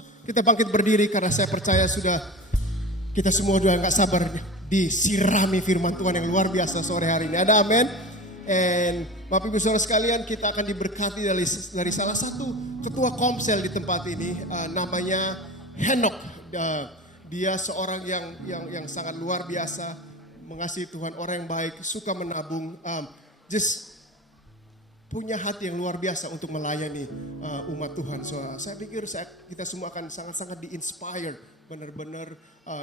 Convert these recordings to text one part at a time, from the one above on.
Kita bangkit berdiri karena saya percaya sudah kita semua juga nggak sabar disirami firman Tuhan yang luar biasa sore hari ini. Ada amin. And Bapak Ibu Saudara sekalian, kita akan diberkati dari salah satu ketua komsel di tempat ini, namanya Henok. Dia seorang yang sangat luar biasa, mengasihi Tuhan, orang yang baik, suka menabung, just punya hati yang luar biasa untuk melayani umat Tuhan. So, saya pikir kita semua akan sangat-sangat di-inspire, benar-benar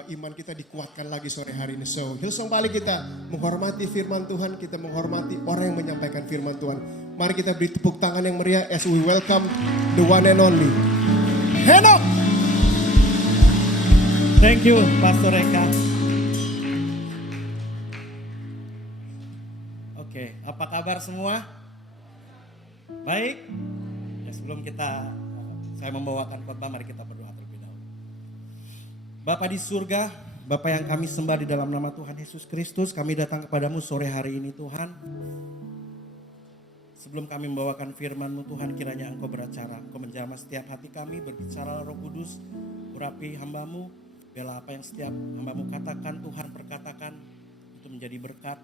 iman kita dikuatkan lagi sore hari ini. So, Hillsong Bali kita menghormati firman Tuhan, kita menghormati orang yang menyampaikan firman Tuhan. Mari kita beri tepuk tangan yang meriah as we welcome the one and only Henok. Thank you, Pastor Eka. Oke, apa kabar semua? Baik. Ya, sebelum saya membawakan khotbah, mari kita berdoa terlebih dahulu. Bapa di surga, Bapa yang kami sembah di dalam nama Tuhan Yesus Kristus, kami datang kepadamu sore hari ini Tuhan. Sebelum kami membawakan firman-Mu Tuhan, kiranya Engkau beracara, Engkau menjamah setiap hati kami, berbicara Roh Kudus, urapi hamba-Mu, biarlah apa yang setiap hamba-Mu katakan Tuhan perkatakan itu menjadi berkat.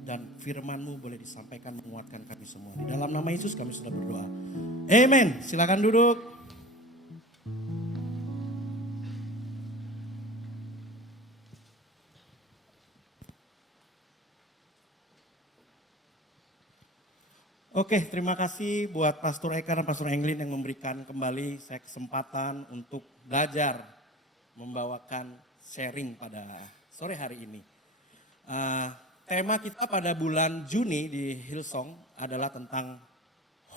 Dan firman-Mu boleh disampaikan menguatkan kami semua. Di dalam nama Yesus kami sudah berdoa. Amen. Silakan duduk. Oke, terima kasih buat Pastor Eka dan Pastor Englin yang memberikan kembali saya kesempatan untuk belajar membawakan sharing pada sore hari ini. Tema kita pada bulan Juni di Hillsong adalah tentang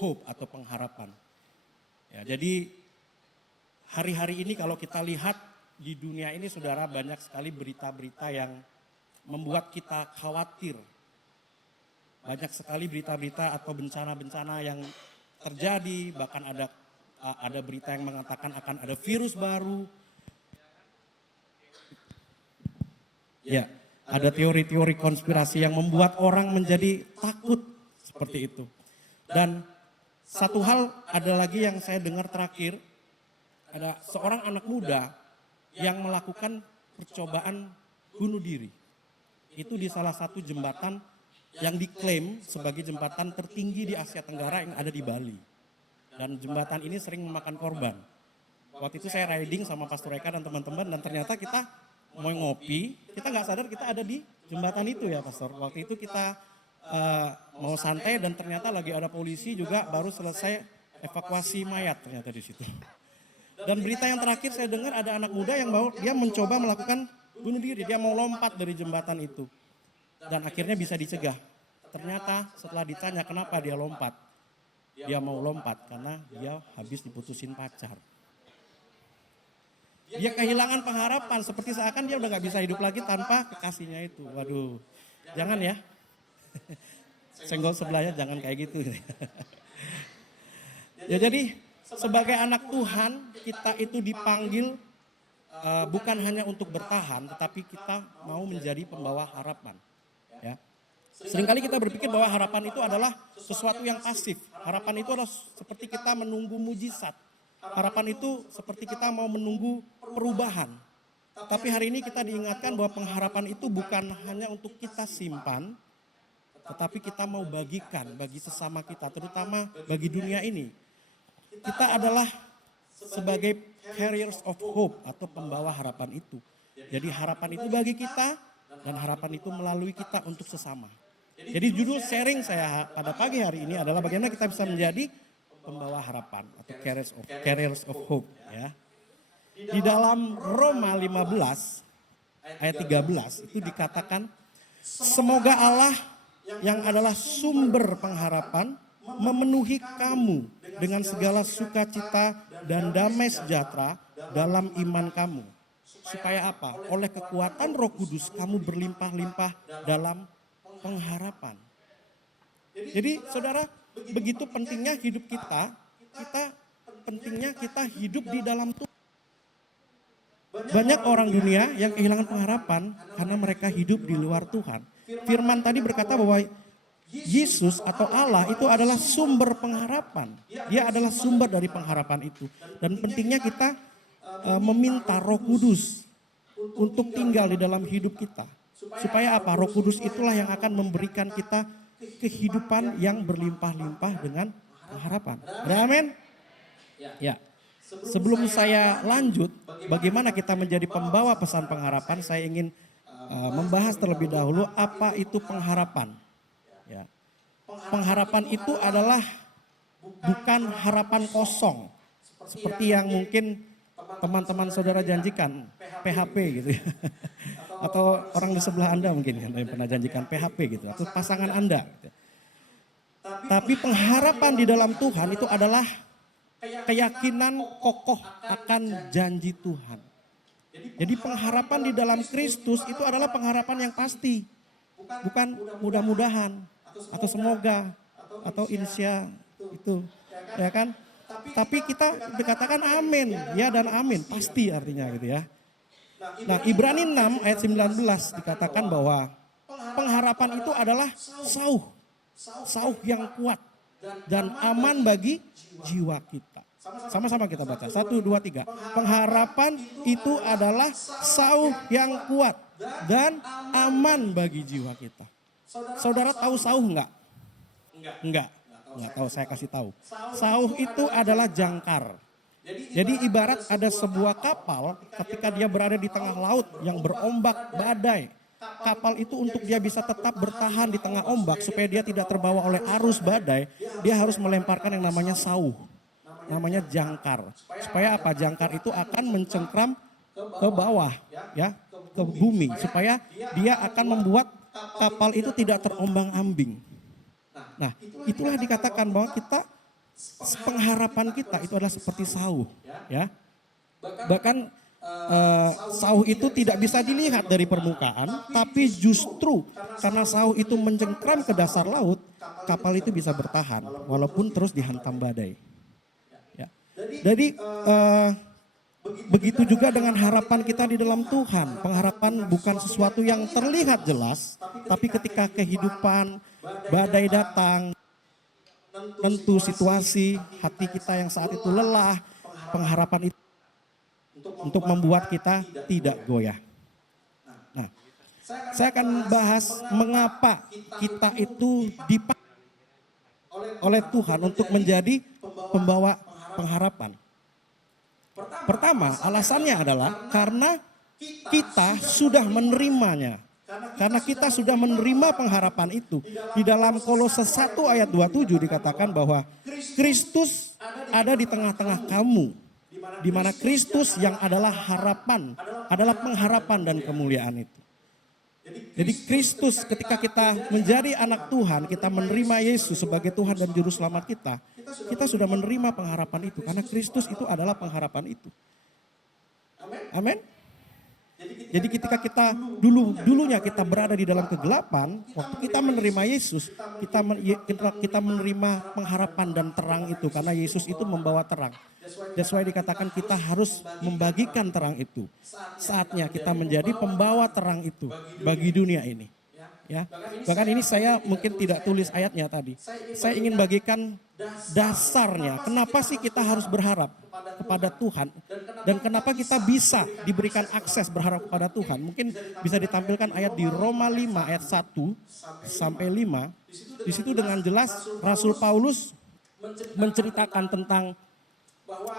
hope atau pengharapan. Ya, jadi hari-hari ini kalau kita lihat di dunia ini saudara, banyak sekali berita-berita yang membuat kita khawatir. Banyak sekali berita-berita atau bencana-bencana yang terjadi, bahkan ada berita yang mengatakan akan ada virus baru. Ya. Ada teori-teori konspirasi yang membuat orang menjadi takut seperti itu. Dan satu hal ada lagi yang saya dengar terakhir, ada seorang anak muda yang melakukan percobaan bunuh diri. Itu di salah satu jembatan yang diklaim sebagai jembatan tertinggi di Asia Tenggara yang ada di Bali. Dan jembatan ini sering memakan korban. Waktu itu saya riding sama Pastor Eka dan teman-teman, dan ternyata kita mau ngopi, kita nggak sadar kita ada di jembatan itu ya Pastor. Waktu itu kita mau santai dan ternyata lagi ada polisi juga baru selesai evakuasi mayat ternyata di situ. Dan berita yang terakhir saya dengar ada anak muda yang dia mencoba melakukan bunuh diri, dia mau lompat dari jembatan itu dan akhirnya bisa dicegah. Ternyata setelah ditanya kenapa dia lompat, dia mau lompat karena dia habis diputusin pacar. Dia kehilangan pengharapan, seperti seakan dia udah gak bisa hidup lagi tanpa kekasihnya itu. Waduh, jangan ya. Senggol sebelahnya jangan kayak gitu. Ya jadi sebagai anak Tuhan, kita itu dipanggil bukan hanya untuk bertahan, tetapi kita mau menjadi pembawa harapan. Ya. Seringkali kita berpikir bahwa harapan itu adalah sesuatu yang pasif. Harapan itu adalah seperti kita menunggu mujizat. Harapan itu seperti kita mau menunggu perubahan. Tapi hari ini kita diingatkan bahwa pengharapan itu bukan hanya untuk kita simpan, tetapi kita mau bagikan bagi sesama kita, terutama bagi dunia ini. Kita adalah sebagai carriers of hope atau pembawa harapan itu. Jadi harapan itu bagi kita dan harapan itu melalui kita untuk sesama. Jadi judul sharing saya pada pagi hari ini adalah bagaimana kita bisa menjadi pembawa harapan atau carriers of hope ya. Di dalam Roma 15 ayat 13 itu dikatakan, semoga Allah yang adalah sumber pengharapan memenuhi kamu dengan segala sukacita dan damai sejahtera dalam iman kamu. Supaya apa? Oleh kekuatan Roh Kudus kamu berlimpah-limpah dalam pengharapan. Jadi saudara, begitu pentingnya hidup kita pentingnya kita hidup di dalam Tuhan. Banyak orang dunia yang kehilangan pengharapan karena mereka hidup di luar Tuhan. Firman tadi berkata bahwa Yesus atau Allah itu adalah sumber pengharapan. Dia adalah sumber dari pengharapan itu. Dan pentingnya kita meminta Roh Kudus untuk tinggal di dalam hidup kita. Supaya apa? Roh Kudus itulah yang akan memberikan kita kehidupan yang berlimpah-limpah dengan pengharapan. Ada amin? Ya. Sebelum saya lanjut, bagaimana kita menjadi pembawa pesan pengharapan, saya ingin membahas terlebih dahulu apa itu pengharapan. Ya. Pengharapan itu adalah bukan harapan kosong, seperti yang mungkin teman-teman saudara janjikan, PHP gitu ya. Atau orang di sebelah Anda mungkin yang pernah janjikan PHP gitu, atau pasangan Anda. Gitu. Tapi pengharapan di dalam Tuhan itu adalah keyakinan kokoh akan janji Tuhan. Jadi pengharapan di dalam Kristus itu adalah pengharapan yang pasti. Bukan mudah-mudahan atau semoga atau insya itu, ya kan? Tapi kita dikatakan amin, ya dan amin, pasti artinya gitu ya. Nah, Ibrani 6 ayat 19 dikatakan bahwa pengharapan itu adalah sauh yang kuat dan aman bagi jiwa kita. Sama-sama kita baca, 1, 2, 3. Pengharapan itu adalah sauh yang kuat dan aman bagi jiwa kita. Saudara tahu sauh enggak? Enggak tahu, saya kasih tahu. Sauh itu adalah jangkar. Jadi ibarat ada sebuah kapal ketika dia berada di tengah laut yang berombak badai. Kapal itu untuk dia bisa tetap bertahan di tengah ombak supaya dia tidak terbawa oleh arus badai, dia harus melemparkan yang namanya sauh. Namanya jangkar. Supaya apa? Jangkar itu akan mencengkram ke bawah, ya, ke bumi, supaya dia akan membuat kapal itu tidak terombang-ambing. Nah, itulah dikatakan bahwa pengharapan kita itu adalah seperti sauh, ya. Bahkan sauh itu tidak bisa dilihat dari permukaan, tapi justru karena sauh itu mencengkram ke dasar laut, kapal itu bisa bertahan walaupun terus dihantam badai. Ya. Jadi begitu juga dengan harapan kita di dalam Tuhan. Pengharapan bukan sesuatu yang terlihat jelas, tapi ketika kehidupan badai datang, tentu situasi hati kita yang saat itu lelah, pengharapan itu untuk membuat kita tidak goyah. Nah, saya akan bahas mengapa kita itu dipanggil oleh Tuhan untuk menjadi pembawa pengharapan. Pertama, alasannya adalah karena kita sudah menerimanya. Karena kita sudah menerima pengharapan itu. Di dalam Kolose 1 ayat 27 dikatakan bahwa Kristus ada di tengah-tengah kamu. Di mana Kristus yang adalah harapan, adalah pengharapan dan kemuliaan itu. Jadi Kristus ketika kita menjadi anak Tuhan, kita menerima Yesus sebagai Tuhan dan Juru Selamat kita sudah menerima pengharapan itu. Karena Kristus itu adalah pengharapan itu. Amin. Jadi ketika kita dulunya kita berada di dalam kegelapan, waktu kita menerima Yesus, kita menerima pengharapan dan terang itu karena Yesus itu membawa terang. That's why dikatakan kita harus membagikan terang itu. Saatnya kita menjadi pembawa terang itu bagi dunia ini. Ya, bahkan ini saya mungkin tidak tulis ayatnya tadi. Saya ingin bagikan dasarnya. Kenapa sih kita harus berharap kepada Tuhan dan kenapa kita bisa diberikan akses berharap kepada Tuhan? Mungkin bisa ditampilkan ayat di Roma 5 ayat 1 sampai 5. Di situ dengan jelas Rasul Paulus menceritakan tentang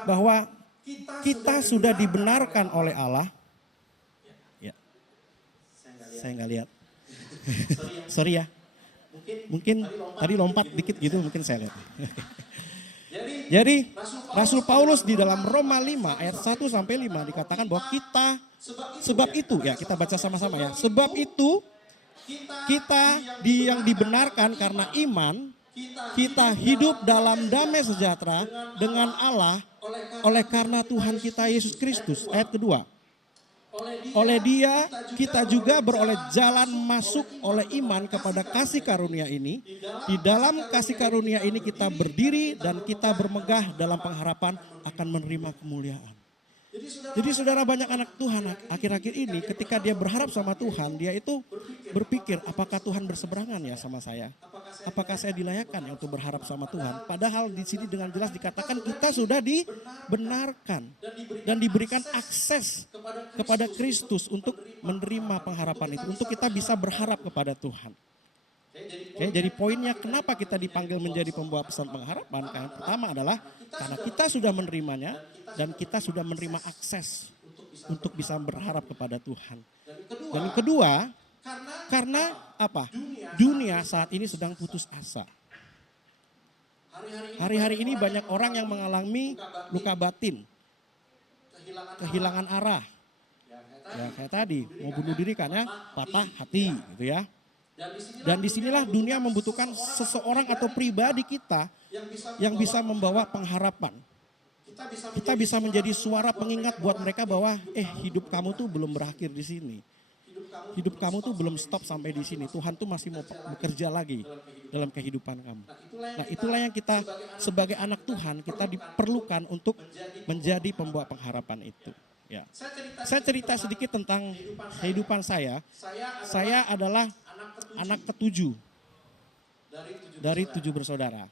bahwa kita sudah dibenarkan oleh Allah. Ya. Saya nggak lihat. Sorry ya. Mungkin tadi lompat dikit gitu mungkin saya lihat. Jadi Rasul Paulus di dalam Roma 5 ayat 1 sampai 5 dikatakan bahwa sebab itu ya kita baca sama-sama ya. Sebab itu kita yang dibenarkan karena iman, kita hidup dalam damai sejahtera dengan Allah oleh karena Tuhan kita Yesus Kristus. Ayat kedua. Oleh Dia kita juga beroleh jalan masuk oleh iman kepada kasih karunia ini. Di dalam kasih karunia ini kita berdiri dan kita bermegah dalam pengharapan akan menerima kemuliaan. Jadi saudara, banyak anak Tuhan akhir-akhir ini ketika dia berharap sama Tuhan, dia itu berpikir apakah Tuhan berseberangan ya sama saya? apakah saya dilayakkan ya untuk berharap sama Tuhan? Padahal di sini dengan jelas dikatakan kita sudah dibenarkan dan diberikan akses kepada Kristus untuk menerima pengharapan itu, untuk kita bisa berharap kepada Tuhan. Oke, jadi poinnya kenapa kita dipanggil menjadi pembawa pesan pengharapan? Yang pertama adalah karena kita sudah menerimanya dan kita sudah menerima akses untuk bisa berharap kepada Tuhan. Dan yang kedua, karena apa? Dunia saat ini sedang putus asa. Hari-hari ini banyak orang yang mengalami luka batin, kehilangan arah. Ya kayak tadi, mau bunuh diri karena patah hati gitu ya. Dan disinilah dunia membutuhkan seseorang atau pribadi kita yang bisa membawa pengharapan. Kita bisa menjadi suara pengingat buat mereka bahwa hidup kamu tuh belum berakhir di sini. Hidup kamu tuh belum stop sampai di sini. Tuhan tuh masih mau bekerja lagi dalam kehidupan kamu. Nah itulah yang kita sebagai anak Tuhan kita diperlukan untuk menjadi pembawa pengharapan itu. Ya. Saya cerita sedikit tentang kehidupan saya. Saya adalah anak ketujuh dari 7 bersaudara.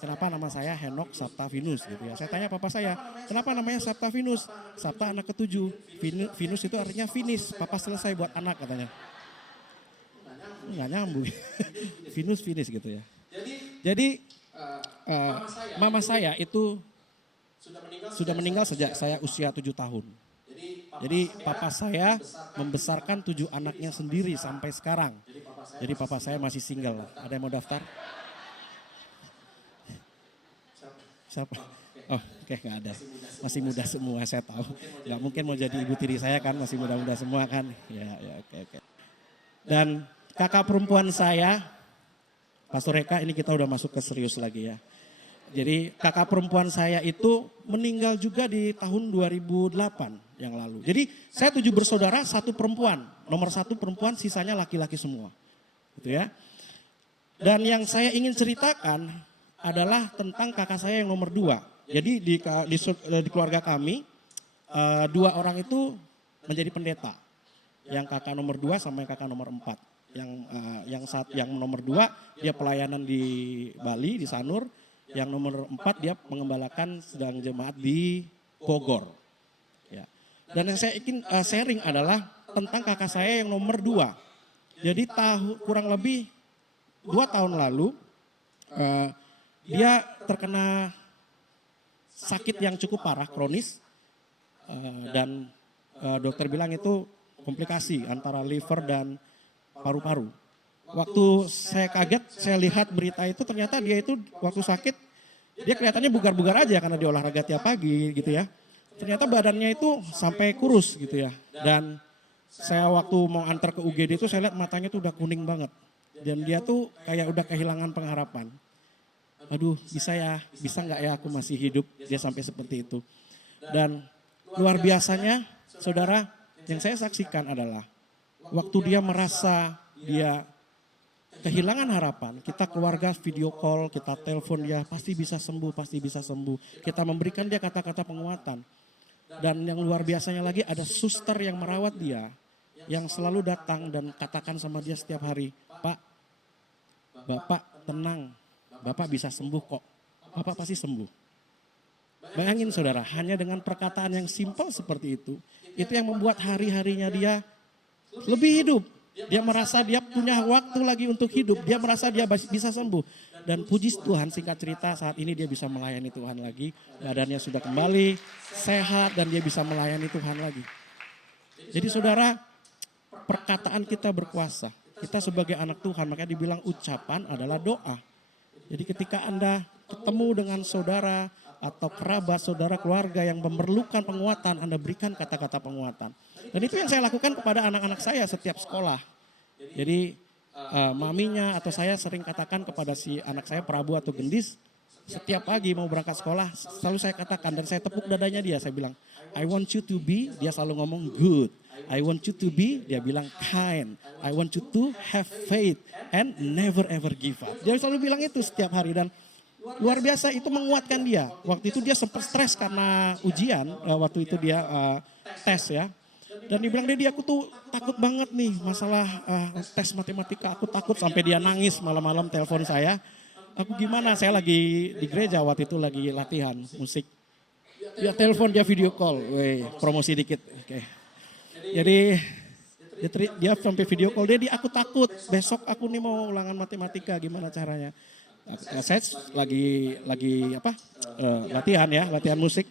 Kenapa nama saya Henok Saptavinus gitu ya. Saya tanya papa saya, kenapa namanya Saptavinus? Sapta anak ketujuh, Vinus itu artinya finish, papa selesai buat anak katanya. Nggak nyambung, Vinus finish gitu ya. Jadi mama saya itu sudah meninggal sejak saya usia 7 tahun. Jadi papa saya membesarkan 7 anaknya sendiri sampai sekarang. Jadi papa saya masih single. Ada yang mau daftar? Siapa? Oh, oke, nggak ada. Masih muda semua, saya tahu. Nggak mungkin mau jadi ibu tiri saya kan, masih muda-muda semua kan. Ya, oke. Dan kakak perempuan saya, Pastor Eka, ini kita udah masuk ke serius lagi ya. Jadi kakak perempuan saya itu meninggal juga di tahun 2008 yang lalu. Jadi saya 7 bersaudara, 1 perempuan. Nomor 1 perempuan, sisanya laki-laki semua. Gitu ya. Dan yang saya ingin ceritakan adalah tentang kakak saya yang nomor 2. Jadi di keluarga kami 2 orang itu menjadi pendeta. Yang kakak nomor 2 sama yang kakak nomor 4. Yang nomor 2 dia pelayanan di Bali di Sanur. Yang nomor 4 dia mengembalakan sedang jemaat di Bogor. Ya. Dan yang saya ingin sharing adalah tentang kakak saya yang nomor 2. Jadi kurang lebih 2 tahun lalu dia terkena sakit yang cukup parah, kronis, dan dokter bilang itu komplikasi antara liver dan paru-paru. Waktu saya kaget, saya lihat berita itu ternyata dia itu waktu sakit, dia kelihatannya bugar-bugar aja karena dia olahraga tiap pagi gitu ya. Ternyata badannya itu sampai kurus gitu ya. Dan saya waktu mau antar ke UGD itu saya lihat matanya tuh udah kuning banget. Dan dia tuh kayak udah kehilangan pengharapan. Aduh bisa nggak ya aku masih hidup, dia sampai seperti itu. Dan luar biasanya saudara, yang saya saksikan adalah waktu dia merasa dia kehilangan harapan, kita keluarga video call, kita telepon dia, pasti bisa sembuh. Kita memberikan dia kata-kata penguatan. Dan yang luar biasanya lagi ada suster yang merawat dia, yang selalu datang dan katakan sama dia setiap hari, Pak, Bapak tenang. Bapak bisa sembuh kok, Bapak pasti sembuh. Bayangin saudara, hanya dengan perkataan yang simpel seperti itu yang membuat hari-harinya dia lebih hidup. Dia merasa dia punya waktu lagi untuk hidup, dia merasa dia bisa sembuh. Dan puji Tuhan, singkat cerita saat ini dia bisa melayani Tuhan lagi. Badannya sudah kembali, sehat dan dia bisa melayani Tuhan lagi. Jadi saudara, perkataan kita berkuasa. Kita sebagai anak Tuhan, makanya dibilang ucapan adalah doa. Jadi ketika Anda ketemu dengan saudara atau kerabat, saudara keluarga yang memerlukan penguatan, Anda berikan kata-kata penguatan. Dan itu yang saya lakukan kepada anak-anak saya setiap sekolah. Jadi maminya atau saya sering katakan kepada si anak saya Prabu atau Gendis, setiap pagi mau berangkat sekolah selalu saya katakan dan saya tepuk dadanya dia, saya bilang, I want you to be, dia selalu ngomong good. I want you to be, dia bilang kind. I want you to have faith and never ever give up. Dia selalu bilang itu setiap hari dan luar biasa itu menguatkan dia. Waktu itu dia sempat stres karena ujian, waktu itu dia tes ya. Dan dia bilang, Dedi aku tuh takut banget nih masalah tes matematika. Aku takut sampai dia nangis malam-malam telepon saya. Aku gimana, saya lagi di gereja waktu itu lagi latihan musik. Dia telepon, dia video call, weh, promosi dikit. Oke. Jadi dia sampai video call, Dedi aku takut besok aku nih mau ulangan matematika, gimana caranya? Saya lagi latihan musik.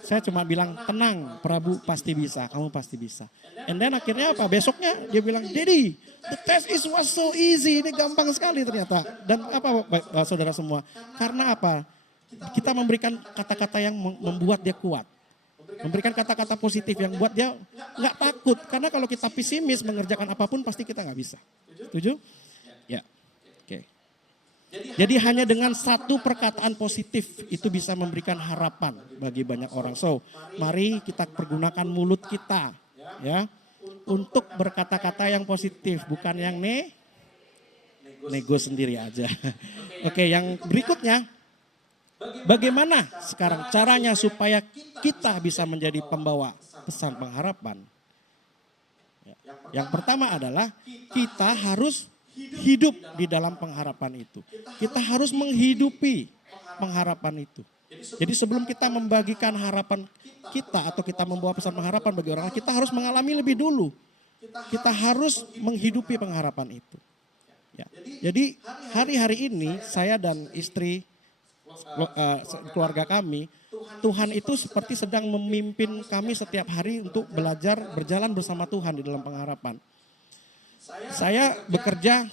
Saya cuma bilang tenang, Prabu pasti bisa, kamu pasti bisa. And then akhirnya apa? Besoknya dia bilang, Dedi, the test was so easy, ini gampang sekali ternyata. Dan apa saudara semua? Karena apa? Kita memberikan kata-kata yang membuat dia kuat. Memberikan kata-kata positif yang buat dia nggak takut. Karena kalau kita pesimis mengerjakan apapun pasti kita nggak bisa. Setuju? Ya. Oke. Jadi hanya dengan satu perkataan positif itu bisa memberikan harapan bagi banyak orang. So, mari kita pergunakan mulut kita ya untuk berkata-kata yang positif, bukan yang nego sendiri aja. Oke, yang berikutnya, bagaimana sekarang caranya supaya kita bisa menjadi pembawa pesan pengharapan? Yang pertama adalah kita harus hidup di dalam pengharapan itu. Kita harus menghidupi pengharapan itu. Jadi sebelum kita membagikan harapan kita atau kita membawa pesan pengharapan bagi orang lain, kita harus mengalami lebih dulu. Kita harus menghidupi pengharapan itu. Ya. Jadi hari-hari ini saya dan istri keluarga kami, Tuhan itu seperti sedang memimpin kami setiap hari untuk belajar berjalan bersama Tuhan di dalam pengharapan. Saya bekerja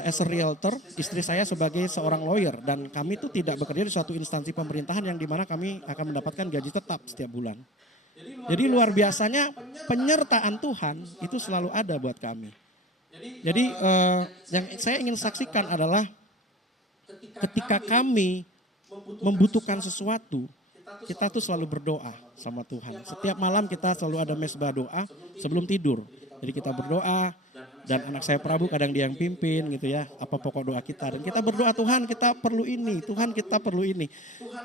as a realtor, istri saya sebagai seorang lawyer, dan kami itu tidak bekerja di suatu instansi pemerintahan yang dimana kami akan mendapatkan gaji tetap setiap bulan. Jadi luar biasanya penyertaan Tuhan itu selalu ada buat kami. Jadi yang saya ingin saksikan adalah ketika kami membutuhkan sesuatu, kita tuh selalu berdoa sama Tuhan. Setiap malam kita selalu ada mesbah doa sebelum tidur. Jadi kita berdoa, dan anak saya Prabu kadang dia yang pimpin gitu ya, apa pokok doa kita. Dan kita berdoa, Tuhan kita perlu ini, Tuhan kita perlu ini.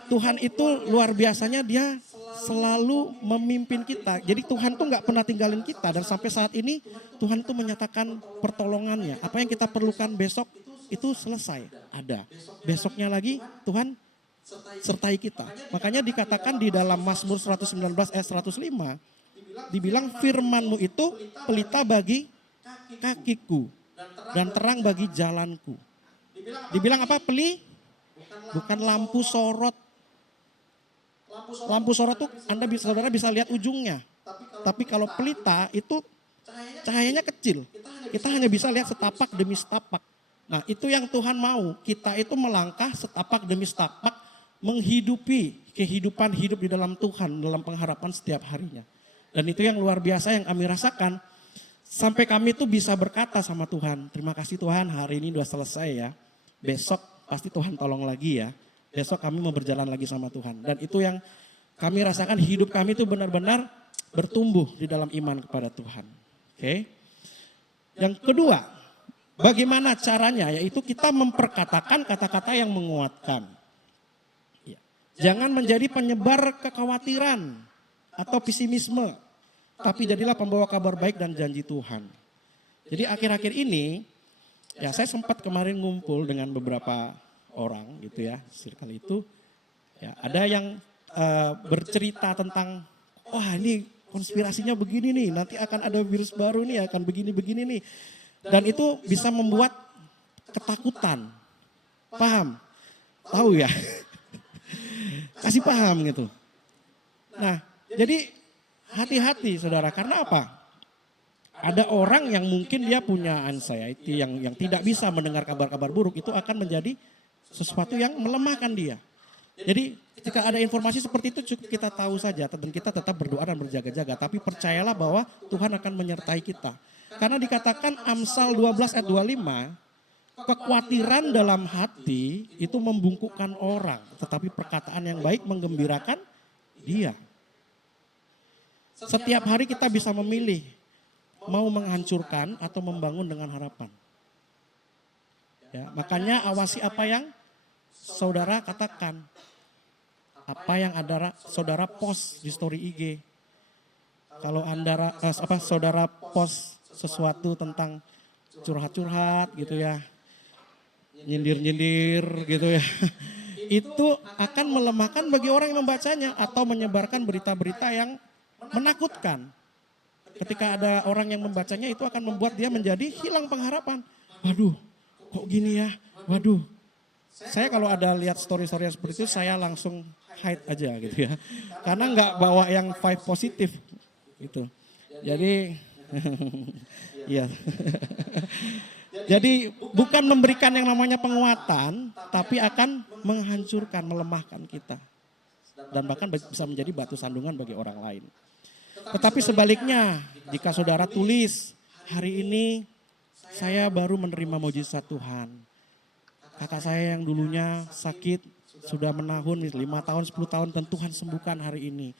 Tuhan itu luar biasanya dia selalu memimpin kita. Jadi Tuhan tuh gak pernah tinggalin kita, dan sampai saat ini Tuhan tuh menyatakan pertolongannya. Apa yang kita perlukan besok itu selesai, ada. Besoknya lagi Tuhan sertai kita. Makanya dikatakan di dalam Mazmur 119 ayat 105, dibilang firman-Mu itu pelita bagi kakiku dan terang bagi jalanku. Dibilang apa? Bukan lampu sorot. Lampu sorot tuh saudara bisa lihat ujungnya. Tapi kalau pelita itu cahayanya kecil. Kita hanya bisa lihat setapak demi setapak. Nah itu yang Tuhan mau. Kita itu melangkah setapak demi setapak, menghidupi kehidupan hidup di dalam Tuhan, dalam pengharapan setiap harinya. Dan itu yang luar biasa yang kami rasakan. Sampai kami tuh bisa berkata sama Tuhan, terima kasih Tuhan hari ini udah selesai ya. Besok pasti Tuhan tolong lagi ya. Besok kami mau berjalan lagi sama Tuhan. Dan itu yang kami rasakan, hidup kami itu benar-benar bertumbuh di dalam iman kepada Tuhan. Oke. Yang kedua, bagaimana caranya? Yaitu kita memperkatakan kata-kata yang menguatkan. Jangan menjadi penyebar kekhawatiran atau pesimisme, tapi jadilah pembawa kabar baik dan janji Tuhan. Jadi akhir-akhir ini, ya saya sempat kemarin ngumpul dengan beberapa orang gitu ya, circle itu. Ya, ada yang bercerita tentang, wah ini konspirasinya begini nih, nanti akan ada virus baru nih, akan begini-begini nih. Dan itu bisa membuat ketakutan. Paham? Tahu ya? Kasih paham gitu. Nah, jadi hati-hati saudara, karena apa? Ada orang yang mungkin dia punya anxiety yang tidak bisa mendengar kabar-kabar buruk, itu akan menjadi sesuatu yang melemahkan dia. Jadi ketika ada informasi seperti itu cukup kita tahu saja dan kita tetap berdoa dan berjaga-jaga. Tapi percayalah bahwa Tuhan akan menyertai kita. Karena dikatakan Amsal 12 ayat 25, kekhawatiran dalam hati itu membungkukkan orang, tetapi perkataan yang baik menggembirakan dia. Setiap hari kita bisa memilih mau menghancurkan atau membangun dengan harapan. Ya, makanya awasi apa yang saudara katakan. Apa yang ada saudara post di story IG. kalau saudara post sesuatu tentang curhat-curhat gitu ya, nyindir-nyindir gitu ya, itu akan melemahkan bagi orang yang membacanya atau menyebarkan berita-berita yang menakutkan. Ketika ada orang yang membacanya itu akan membuat dia menjadi hilang pengharapan. Waduh, kok gini ya? Waduh. Saya kalau ada lihat story-story yang seperti itu saya langsung hide aja gitu ya. Karena nggak bawa yang vibe positif gitu. Jadi iya. Jadi bukan memberikan yang namanya penguatan, tapi akan menghancurkan, melemahkan kita. Dan bahkan bisa menjadi batu sandungan bagi orang lain. Tetapi sebaliknya, jika saudara tulis, hari ini saya baru menerima mujizat Tuhan. Kakak saya yang dulunya sakit, sudah menahun 5 tahun, 10 tahun, dan Tuhan sembuhkan hari ini.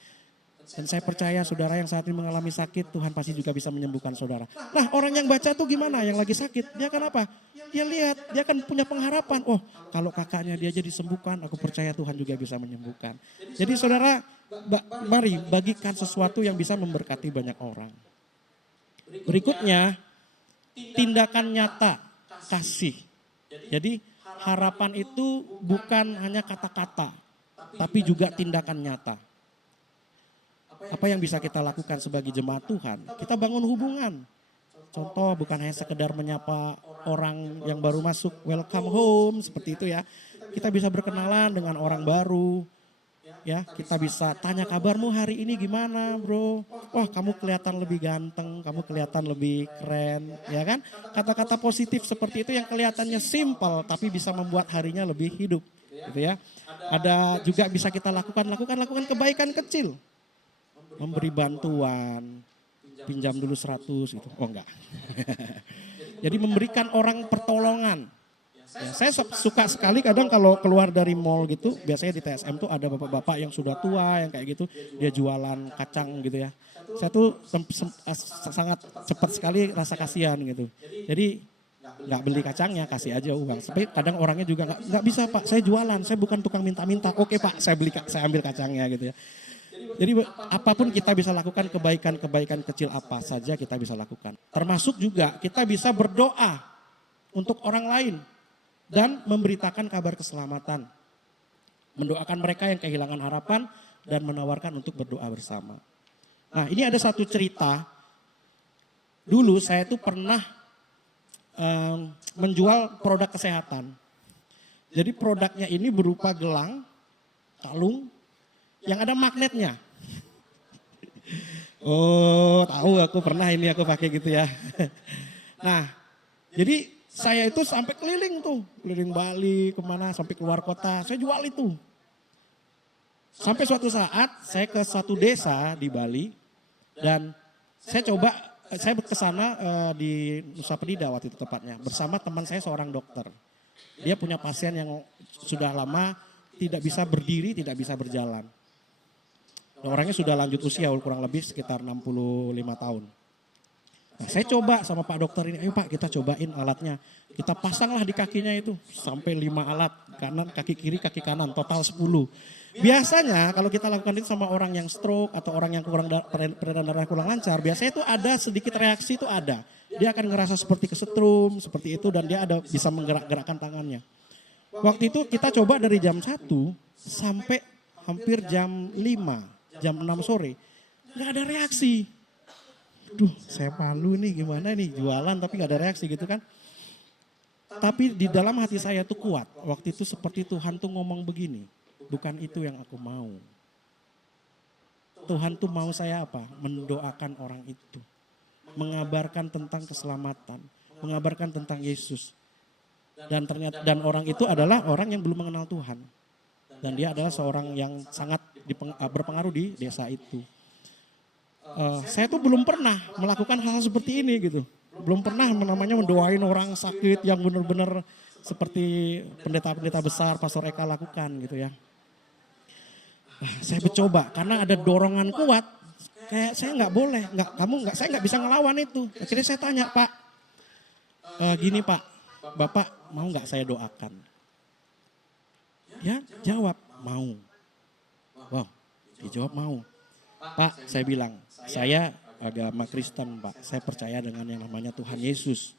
Dan saya percaya saudara yang saat ini mengalami sakit, Tuhan pasti juga bisa menyembuhkan saudara. Nah, orang yang baca tuh gimana? Yang lagi sakit, dia akan apa? Dia lihat, dia akan punya pengharapan. Oh, kalau kakaknya dia jadi disembuhkan, aku percaya Tuhan juga bisa menyembuhkan. Jadi saudara, mari bagikan sesuatu yang bisa memberkati banyak orang. Berikutnya, tindakan nyata, kasih. Jadi harapan itu bukan hanya kata-kata, tapi juga tindakan nyata. Apa yang bisa kita lakukan sebagai jemaat Tuhan? Kita bangun hubungan. Contoh bukan hanya sekedar menyapa orang yang baru masuk, welcome home, seperti itu ya. Kita bisa berkenalan dengan orang baru. Ya, kita bisa tanya kabarmu hari ini gimana, bro? Wah, kamu kelihatan lebih ganteng, kamu kelihatan lebih keren, ya kan? Kata-kata positif seperti itu yang kelihatannya simple tapi bisa membuat harinya lebih hidup, gitu ya. Ada juga bisa kita lakukan kebaikan kecil. Memberi bantuan, pinjam dulu 100 gitu. Oh enggak. Jadi memberikan orang pertolongan. Ya, saya suka sekali kadang kalau keluar dari mall gitu, biasanya di TSM tuh ada bapak-bapak yang sudah tua yang kayak gitu, dia jualan kacang gitu ya. Saya tuh sangat cepat sekali rasa kasihan gitu. Jadi nggak beli kacangnya, kasih aja uang. Tapi kadang orangnya juga nggak bisa Pak, saya jualan, saya bukan tukang minta-minta. Oke Pak, saya ambil kacangnya gitu ya. Jadi apapun kita bisa lakukan, kebaikan kecil apa saja kita bisa lakukan. Termasuk juga kita bisa berdoa untuk orang lain dan memberitakan kabar keselamatan. Mendoakan mereka yang kehilangan harapan dan menawarkan untuk berdoa bersama. Nah, ini ada satu cerita. Dulu saya tuh pernah menjual produk kesehatan. Jadi produknya ini berupa gelang, kalung, yang ada magnetnya. Oh, tahu aku pernah ini aku pakai gitu ya. Nah, jadi saya itu sampai keliling Bali kemana, sampai keluar kota, saya jual itu. Sampai suatu saat saya ke satu desa di Bali dan saya ke sana di Nusa Penida waktu itu tepatnya bersama teman saya seorang dokter. Dia punya pasien yang sudah lama tidak bisa berdiri, tidak bisa berjalan. Orangnya sudah lanjut usia kurang lebih sekitar 65 tahun. Nah, saya coba sama Pak dokter ini, ayo Pak kita cobain alatnya. Kita pasanglah di kakinya itu sampai 5 alat, kanan, kaki kiri, kaki kanan, total 10. Biasanya kalau kita lakukan itu sama orang yang stroke atau orang yang peredaran darah kurang lancar, biasanya itu ada sedikit reaksi itu ada. Dia akan ngerasa seperti kesetrum, seperti itu dan dia ada bisa menggerak-gerakkan tangannya. Waktu itu kita coba dari jam 1 sampai hampir jam 5. Jam 6 sore, nggak ada reaksi. Duh, saya malu nih gimana nih jualan tapi nggak ada reaksi gitu kan. Tapi di dalam hati saya tuh kuat. Waktu itu seperti Tuhan tuh ngomong begini, bukan itu yang aku mau. Tuhan tuh mau saya apa? Mendoakan orang itu. Mengabarkan tentang keselamatan, mengabarkan tentang Yesus. Dan ternyata orang itu adalah orang yang belum mengenal Tuhan. Dan dia adalah seorang yang sangat berpengaruh di desa itu. Saya tuh belum pernah melakukan hal seperti ini gitu. Belum pernah namanya mendoain orang sakit yang benar-benar seperti pendeta-pendeta besar, Pastor Eka lakukan gitu ya. Saya mencoba karena ada dorongan kuat. Kayak saya nggak boleh, saya nggak bisa ngelawan itu. Akhirnya saya tanya Pak, gini Pak, Bapak mau nggak saya doakan? Ya jawab mau. Wow, dijawab mau. Pak, saya bilang, saya agama Kristen Pak, saya percaya dengan yang namanya Tuhan Yesus.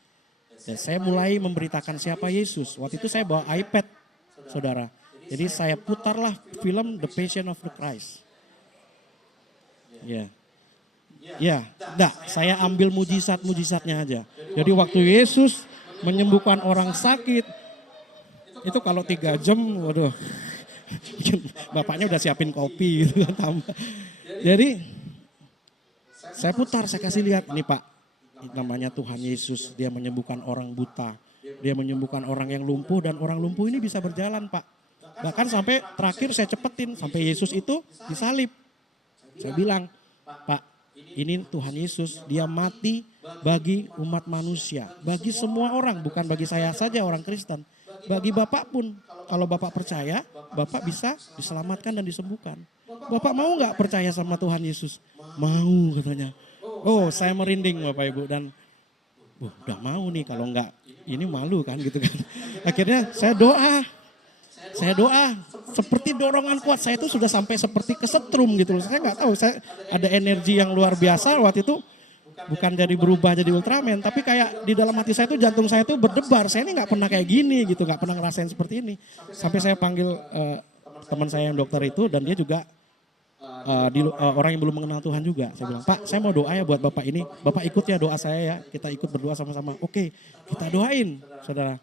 Dan saya mulai memberitakan siapa Yesus. Waktu itu saya bawa iPad, saudara. Jadi saya putarlah film The Passion of the Christ. Ya, ya, enggak, saya ambil mujizat-mujizatnya aja. Jadi waktu Yesus menyembuhkan orang sakit, itu kalau 3 jam, waduh, bapaknya udah siapin kopi gitu kan tambah. Jadi saya putar, saya kasih lihat, ini Pak, namanya Tuhan Yesus, dia menyembuhkan orang buta, dia menyembuhkan orang yang lumpuh, dan orang lumpuh ini bisa berjalan Pak. Bahkan sampai terakhir saya cepetin, sampai Yesus itu disalib. Saya bilang, Pak, ini Tuhan Yesus, dia mati bagi umat manusia, bagi semua orang, bukan bagi saya saja orang Kristen. Bagi Bapak pun, kalau Bapak percaya, Bapak bisa diselamatkan dan disembuhkan. Bapak mau nggak percaya sama Tuhan Yesus? Mau katanya. Oh, saya merinding Bapak Ibu, dan udah mau nih, kalau nggak ini malu kan gitu kan. Akhirnya saya doa, seperti dorongan kuat, saya itu sudah sampai seperti kesetrum gitu loh. Saya nggak tahu, saya ada energi yang luar biasa waktu itu. Bukan jadi berubah jadi Ultraman, tapi kayak di dalam hati saya itu, jantung saya itu berdebar. Saya ini nggak pernah kayak gini gitu, nggak pernah ngerasain seperti ini. Sampai saya panggil teman saya yang dokter itu, dan dia juga orang yang belum mengenal Tuhan juga. Saya bilang, Pak, saya mau doa ya buat Bapak ini. Bapak ikut ya doa saya ya, kita ikut berdoa sama-sama. Oke, kita doain, saudara.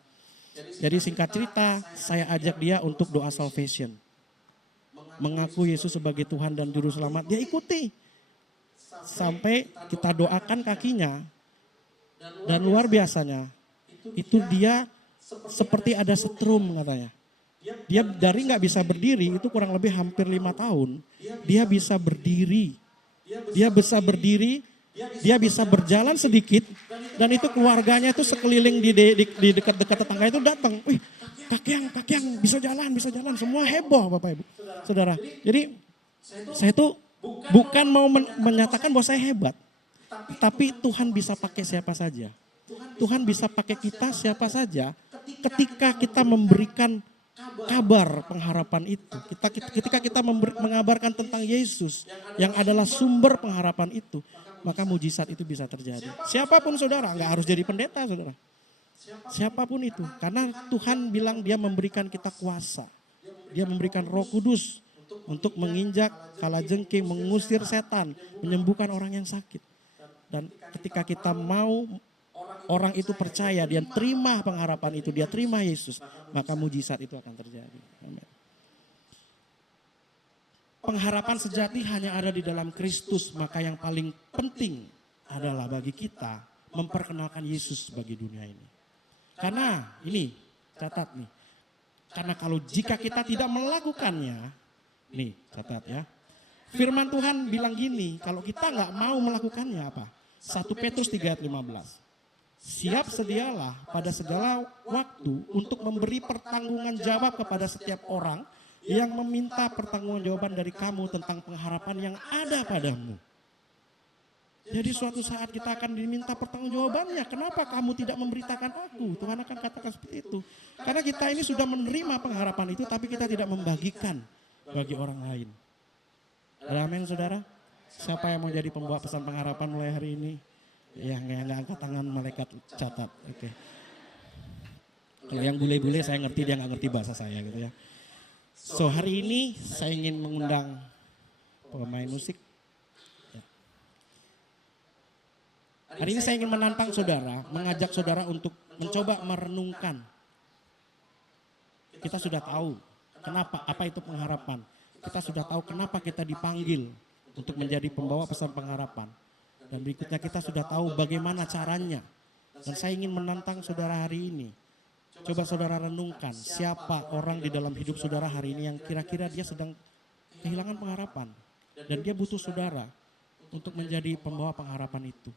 Jadi singkat cerita, saya ajak dia untuk doa salvation. Mengaku Yesus sebagai Tuhan dan Juru Selamat, dia ikuti. Sampai kita doakan kakinya, dan luar biasanya itu dia seperti ada setrum katanya. Dia dari nggak bisa berdiri itu kurang lebih hampir 5 tahun, dia bisa berdiri, dia bisa berjalan sedikit, dan itu keluarganya itu sekeliling di dekat-dekat tetangga itu datang, wih kakek bisa jalan, semua heboh Bapak Ibu, saudara. Jadi saya itu bukan mau menyatakan bahwa saya hebat, tapi Tuhan bisa pakai siapa saja. Tuhan bisa pakai kita siapa saja ketika kita memberikan kabar pengharapan itu. Ketika kita mengabarkan tentang Yesus yang adalah sumber pengharapan itu, maka mujizat itu bisa terjadi. Siapapun saudara, nggak harus jadi pendeta saudara. Siapapun itu, karena Tuhan bilang dia memberikan kita kuasa. Dia memberikan Roh Kudus untuk menginjak kalajengking, mengusir setan, menyembuhkan orang yang sakit. Dan ketika kita mau orang itu percaya, dia terima pengharapan itu, dia terima Yesus, maka mujizat itu akan terjadi. Amin. Pengharapan sejati hanya ada di dalam Kristus, maka yang paling penting adalah bagi kita memperkenalkan Yesus bagi dunia ini. Karena ini, catat nih, karena kalau jika kita tidak melakukannya, nih catat ya, firman Tuhan bilang gini, kalau kita nggak mau melakukannya apa? 1 Petrus 3 ayat 15. Siap sedialah pada segala waktu untuk memberi pertanggungan jawab kepada setiap orang yang meminta pertanggungjawaban dari kamu tentang pengharapan yang ada padamu. Jadi suatu saat kita akan diminta pertanggungjawabannya. Kenapa kamu tidak memberitakan aku? Tuhan akan katakan seperti itu. Karena kita ini sudah menerima pengharapan itu, tapi kita tidak membagikan bagi orang lain. Amin saudara. Siapa yang mau jadi pembawa pesan pengharapan mulai hari ini? Yang nggak angkat tangan, malaikat catat. Oke. Kalau yang bule-bule saya ngerti, dia nggak ngerti bahasa saya gitu ya. So hari ini saya ingin mengundang pemain musik. Ya. Hari ini saya ingin menantang saudara, mengajak saudara untuk mencoba merenungkan. Kita sudah tahu kenapa, apa itu pengharapan. Kita sudah tahu kenapa kita dipanggil untuk menjadi pembawa pesan pengharapan. Dan berikutnya kita sudah tahu bagaimana caranya. Dan saya ingin menantang saudara hari ini. Coba saudara renungkan siapa orang di dalam hidup saudara hari ini yang kira-kira dia sedang kehilangan pengharapan. Dan dia butuh saudara untuk menjadi pembawa pengharapan itu.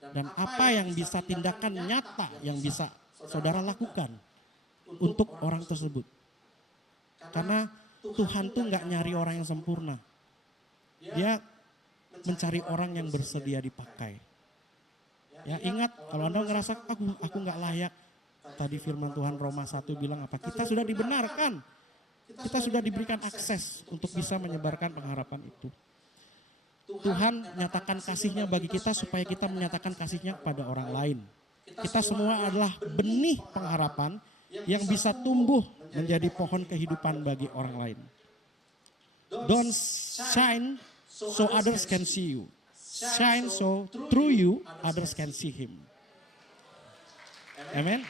Dan apa yang bisa tindakan nyata yang bisa saudara lakukan untuk orang tersebut. Karena Tuhan tuh gak nyari orang yang sempurna. Dia mencari orang yang bersedia dipakai. Ya ingat, kalau Anda ngerasa aku gak layak. Tadi firman Tuhan Roma 1 bilang apa? Kita sudah dibenarkan. Kita sudah diberikan akses untuk bisa menyebarkan pengharapan itu. Tuhan nyatakan kasih-Nya bagi kita supaya kita menyatakan kasih-Nya kepada orang lain. Kita semua adalah benih pengharapan yang bisa tumbuh menjadi pohon kehidupan bagi orang lain. Don't shine so others can see you. Shine so through you others can see Him. Amen.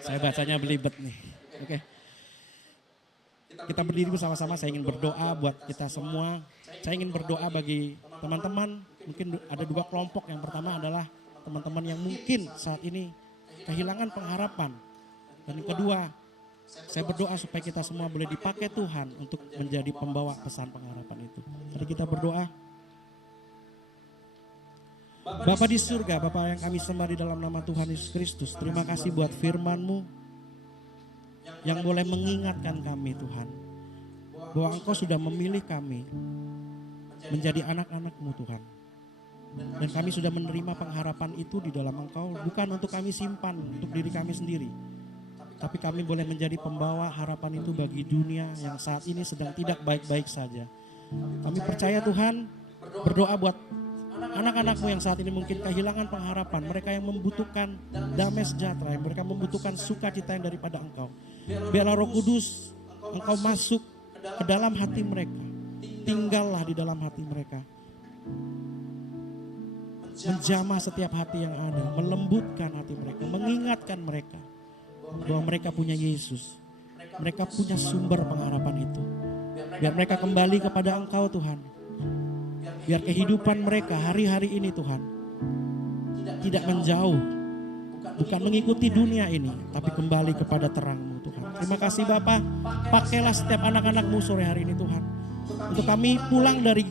Saya bacanya belibet nih. Oke. Kita berdiri bersama-sama, saya ingin berdoa buat kita semua. Saya ingin berdoa bagi teman-teman, mungkin ada dua kelompok. Yang pertama adalah teman-teman yang mungkin saat ini kehilangan pengharapan. Dan yang kedua, saya berdoa supaya kita semua boleh dipakai Tuhan untuk menjadi pembawa pesan pengharapan itu. Mari kita berdoa. Bapa di surga, Bapa yang kami sembah di dalam nama Tuhan Yesus Kristus, terima kasih buat firman-Mu yang boleh mengingatkan kami Tuhan, bahwa Engkau sudah memilih kami menjadi anak-anak-Mu Tuhan. Dan kami sudah menerima pengharapan itu di dalam Engkau, bukan untuk kami simpan untuk diri kami sendiri, tapi kami boleh menjadi pembawa harapan itu bagi dunia yang saat ini sedang tidak baik-baik saja. Kami percaya Tuhan, berdoa buat anak-anak-Mu yang saat ini mungkin kehilangan pengharapan, mereka yang membutuhkan damai sejahtera, mereka membutuhkan sukacita yang daripada Engkau. Biarlah Roh Kudus Engkau masuk ke dalam hati mereka, tinggallah di dalam hati mereka, menjamah setiap hati yang ada, melembutkan hati mereka, mengingatkan mereka bahwa mereka punya Yesus, mereka punya sumber pengharapan itu. Biar mereka kembali kepada Engkau Tuhan. Biar kehidupan mereka hari-hari ini Tuhan tidak menjauh, bukan mengikuti dunia ini, tapi kembali kepada terang-Mu Tuhan. Terima kasih Bapa, pakailah setiap anak-anak-Mu sore hari ini Tuhan. Untuk kami pulang dari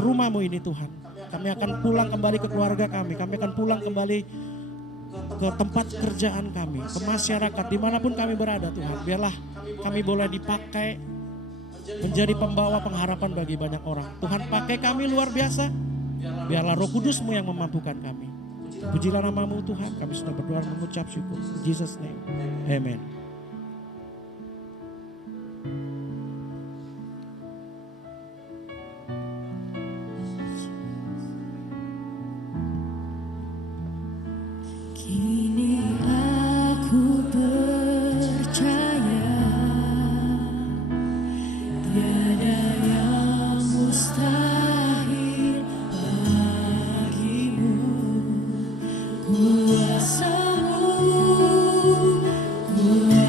rumah-Mu ini Tuhan, kami akan pulang kembali ke keluarga kami akan pulang kembali ke tempat kerjaan kami, ke masyarakat, dimanapun kami berada Tuhan. Biarlah kami boleh dipakai menjadi pembawa pengharapan bagi banyak orang. Tuhan pakai kami luar biasa. Biarlah Roh Kudus-Mu yang memampukan kami. Pujilah nama-Mu Tuhan. Kami sudah berdoa mengucap syukur. In Jesus name. Amen. Kini aku percaya tiada yang mustahil bagimu. Kuasa-Mu, kuasa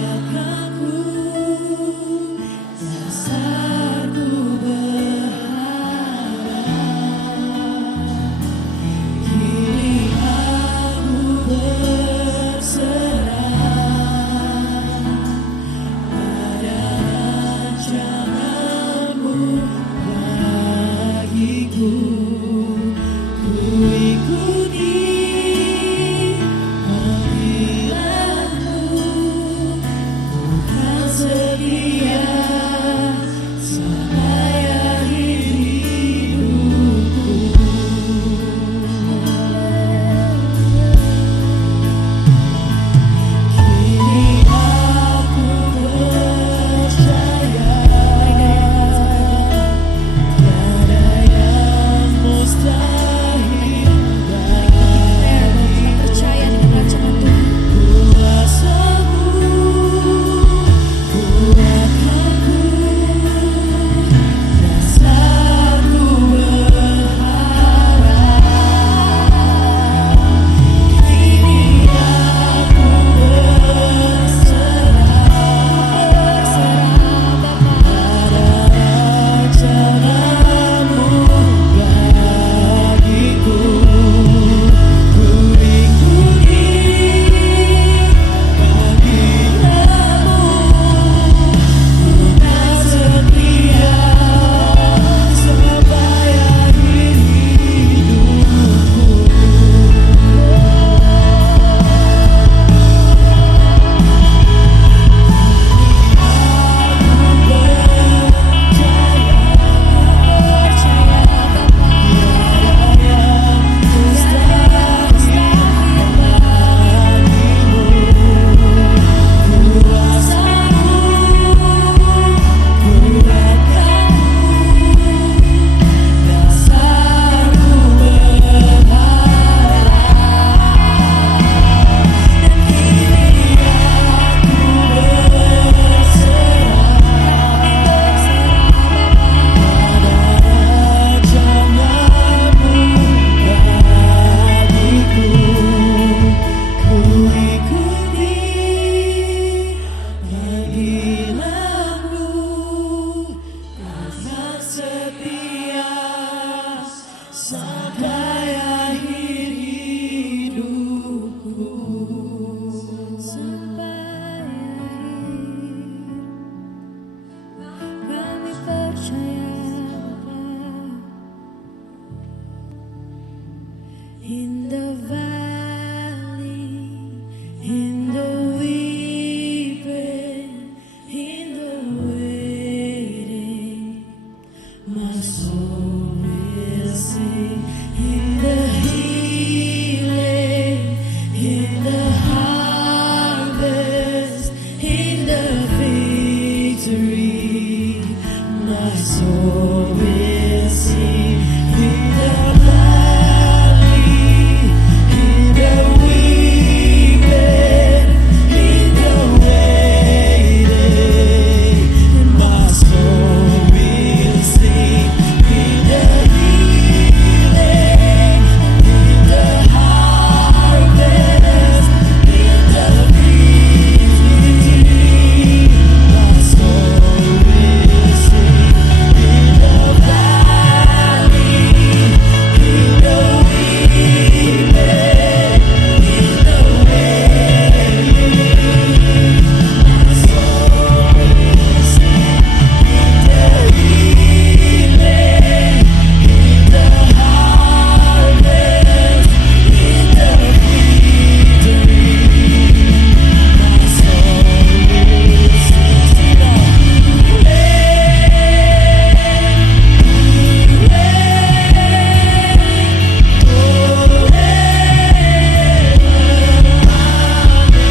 sampai akhir hidupku. Sampai akhir kami percaya Bapa. In the valley, in the weeping, in the waiting, my soul will sing. In the healing, in the harvest, in the victory, my soul will sing. In the valley, in the weeping, in the waiting, my soul will sing. In the healing, in the harvest, in the victory, my soul will sing. In the valley, in the weeping, in the waiting, my soul will sing. In the healing, in the harvest, in the victory, my soul will sing.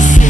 Sing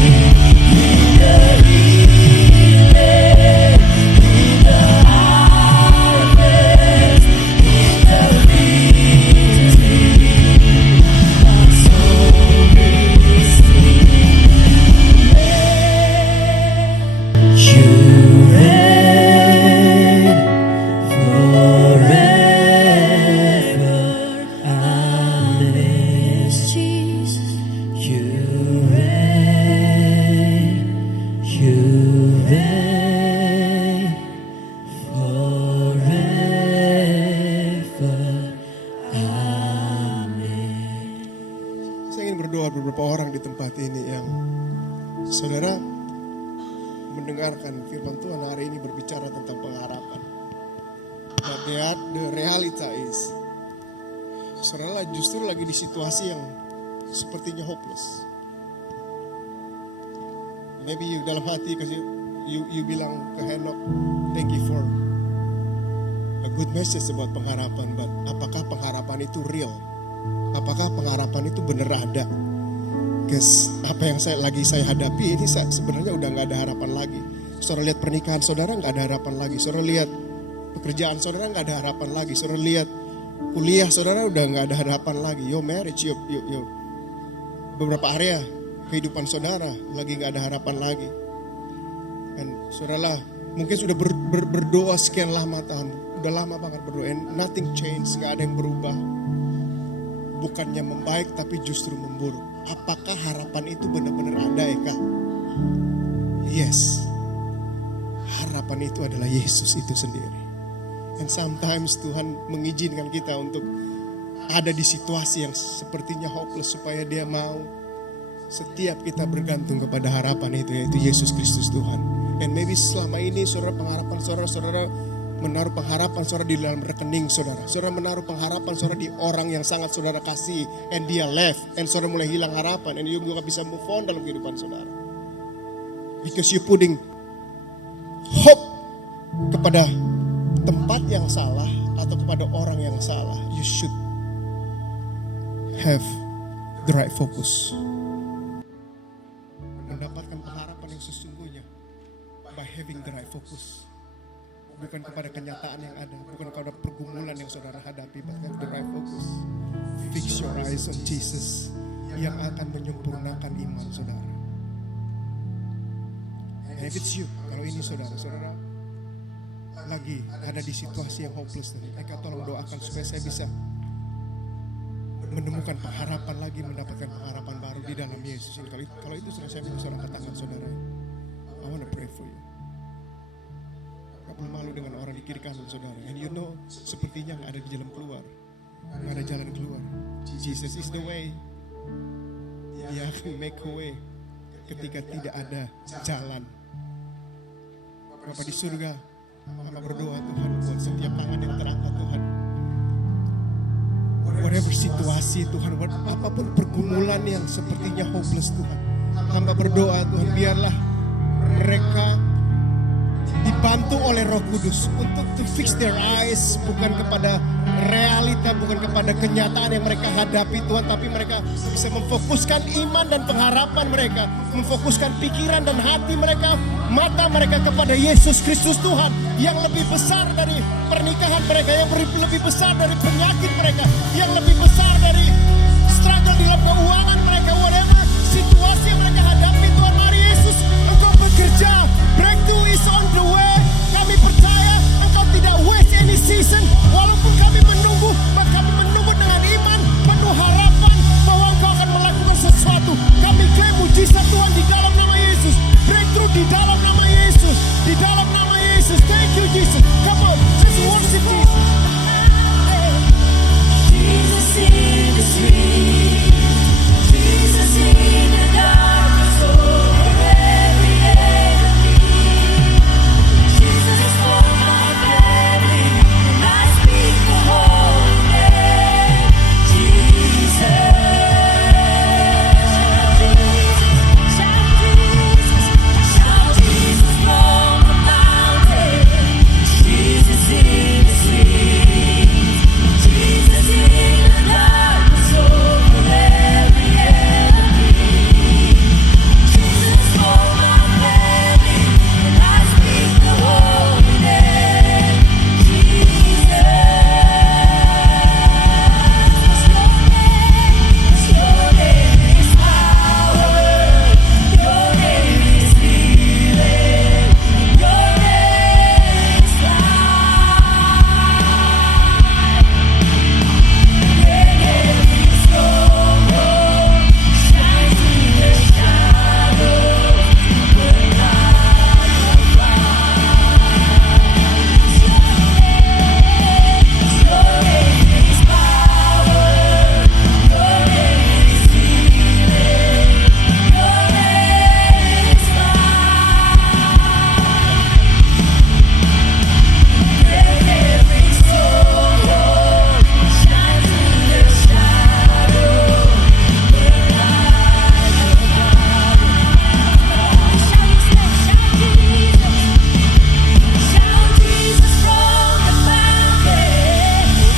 on. Saya ingin berdoa beberapa orang di tempat ini yang saudara mendengarkan firman Tuhan hari ini berbicara tentang pengharapan. But the realita is, saudara justru lagi di situasi yang sepertinya hopeless. Maybe you dalam hati kasi you bilang ke Henok, thank you for a good message about pengharapan, but apakah pengharapan itu real? Apakah pengharapan itu benar ada? Guys, apa yang saya hadapi ini sebenarnya udah nggak ada harapan lagi. Saudara lihat pernikahan saudara nggak ada harapan lagi. Saudara lihat pekerjaan saudara nggak ada harapan lagi. Saudara lihat kuliah saudara udah nggak ada harapan lagi. Your marriage, your beberapa area kehidupan saudara lagi nggak ada harapan lagi. Dan saudara mungkin sudah berdoa sekian lama tahun, udah lama banget berdoa, and nothing change, nggak ada yang berubah. Bukannya membaik tapi justru memburuk. Apakah harapan itu benar-benar ada, Eka? Yes. Harapan itu adalah Yesus itu sendiri. And sometimes Tuhan mengizinkan kita untuk ada di situasi yang sepertinya hopeless supaya Dia mau setiap kita bergantung kepada harapan itu, yaitu Yesus Kristus Tuhan. And maybe selama ini saudara pengharapan saudara menaruh pengharapan saudara di dalam rekening saudara. Saudara menaruh pengharapan saudara di orang yang sangat saudara kasih, and dia left, and saudara mulai hilang harapan, and you juga bisa move on dalam kehidupan saudara. Because you putting hope kepada tempat yang salah atau kepada orang yang salah. You should have the right focus. Mendapatkan pengharapan yang sesungguhnya by having the right focus. Bukan kepada kenyataan yang ada, bukan kepada pergumulan yang saudara hadapi, but have the right focus. fix your eyes on Jesus yang akan menyempurnakan iman saudara. And if it's you, kalau ini saudara lagi ada di situasi yang hopeless, mereka tolong doakan supaya saya bisa menemukan pengharapan lagi, mendapatkan pengharapan baru di dalam Yesus. Kalau itu sudah saya bisa angkat tangan saudara. I want to pray for you. Gak perlu malu dengan orang di kiri kanan saudara. And you know, sepertinya gak ada di jalan keluar, gak ada jalan keluar. Jesus is the way. Dia akan make a way ketika tidak ada jalan. Bapa di surga, Mama berdoa Tuhan buat setiap tangan yang terangkat Tuhan. Whatever situasi Tuhan, apapun pergumulan yang sepertinya hopeless Tuhan, hamba berdoa Tuhan, biarlah mereka dibantu oleh Roh Kudus untuk to fix their eyes, bukan kepada realita, bukan kepada kenyataan yang mereka hadapi Tuhan, tapi mereka bisa memfokuskan iman dan pengharapan mereka, memfokuskan pikiran dan hati mereka, mata mereka kepada Yesus Kristus Tuhan yang lebih besar dari pernikahan mereka, yang lebih besar dari penyakit mereka, yang lebih besar dari struggle di dalam keuangan mereka, whatever situasi yang mereka hadapi Tuhan, mari Yesus Engkau bekerja, breakthrough is on the way. Kami percaya Engkau tidak waste any season, walaupun kami menunggu dengan iman, penuh harapan bahwa Engkau akan melakukan sesuatu. Kami klaim mujizat Tuhan di dalam nama Yesus, breakthrough di dalam nama Yesus, di dalam nama Yesus. Thank you Jesus. Come on, just worship Jesus. Jesus in the street, Jesus in the darkness over every enemy. Jesus is for my family, and I speak the holy name. Jesus, shout Jesus from the mountain. Jesus in the street, Jesus in the darkness over every enemy. Jesus for my family, and I speak the holy name. Jesus, your name is power, your name is healing, your name is life. Break every stronghold, shine through the shadows, burn like a fire. Your name is power, your name is healing, your name is life. Break every stronghold, shine through the shadows, burn like a fire. Shout Jesus from the mountain,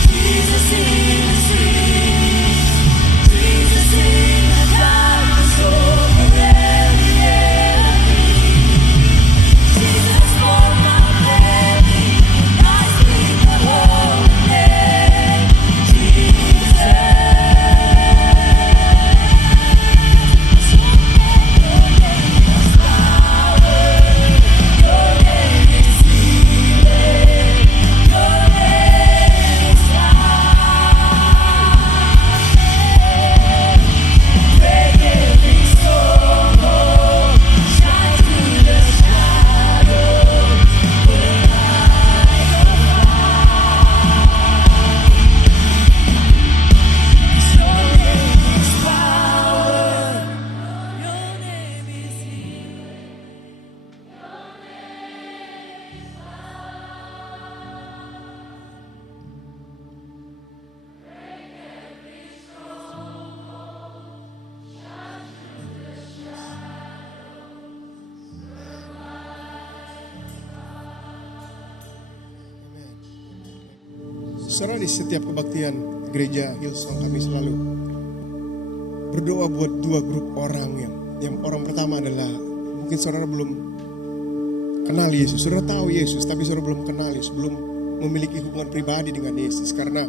Jesus in the street, Jesus in the darkness over every enemy. Jesus for my family, I speak the holy name. Jesus, your name is power, your name is healing, your name is life. Break every stronghold, shine through the shadows, burn like a fire. Your name is power, your name is healing. Saudara, di setiap kebaktian gereja Hillsong kami selalu berdoa buat dua grup orang yang orang pertama adalah mungkin saudara belum kenal Yesus, saudara tahu Yesus tapi saudara belum kenal Yesus, belum memiliki hubungan pribadi dengan Yesus karena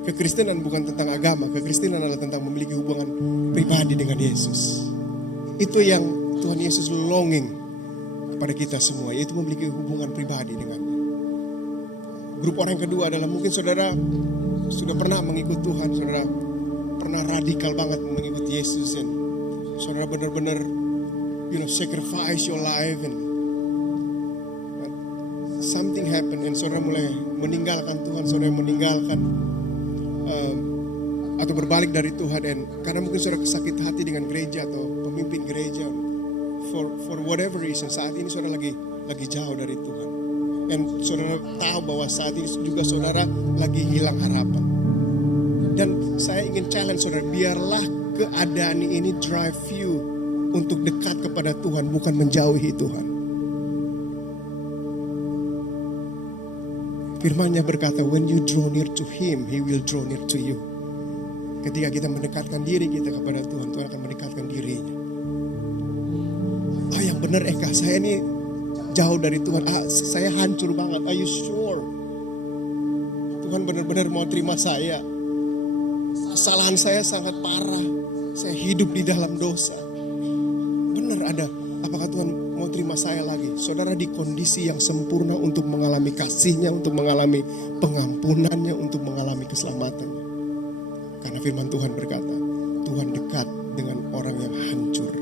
Kekristenan bukan tentang agama, kekristenan adalah tentang memiliki hubungan pribadi dengan Yesus. Itu yang Tuhan Yesus longing kepada kita semua, yaitu memiliki hubungan pribadi dengannya. Grup orang yang kedua adalah mungkin saudara sudah pernah mengikut Tuhan, saudara pernah radikal banget mengikuti Yesus, dan saudara benar-benar sacrifice your life, and something happen, and saudara mulai meninggalkan Tuhan, saudara meninggalkan atau berbalik dari Tuhan, dan karena mungkin saudara sakit hati dengan gereja atau pemimpin gereja, for whatever reason saat ini saudara lagi jauh dari Tuhan, dan saudara tahu bahwa saat ini juga saudara lagi hilang harapan. Dan saya ingin challenge saudara, biarlah keadaan ini drive you untuk dekat kepada Tuhan, bukan menjauhi Tuhan. Firman-Nya berkata, when you draw near to Him, He will draw near to you. Ketika kita mendekatkan diri kita kepada Tuhan, Tuhan akan mendekatkan dirinya. Yang benar Eka, saya ini jauh dari Tuhan. Saya hancur banget. Are you sure? Tuhan benar-benar mau terima saya. Kesalahan saya sangat parah. Saya hidup di dalam dosa. Benar ada. Apakah Tuhan mau terima saya lagi? Saudara di kondisi yang sempurna untuk mengalami kasih-Nya, untuk mengalami pengampunannya, untuk mengalami keselamatannya. Karena firman Tuhan berkata, Tuhan dekat dengan orang yang hancur.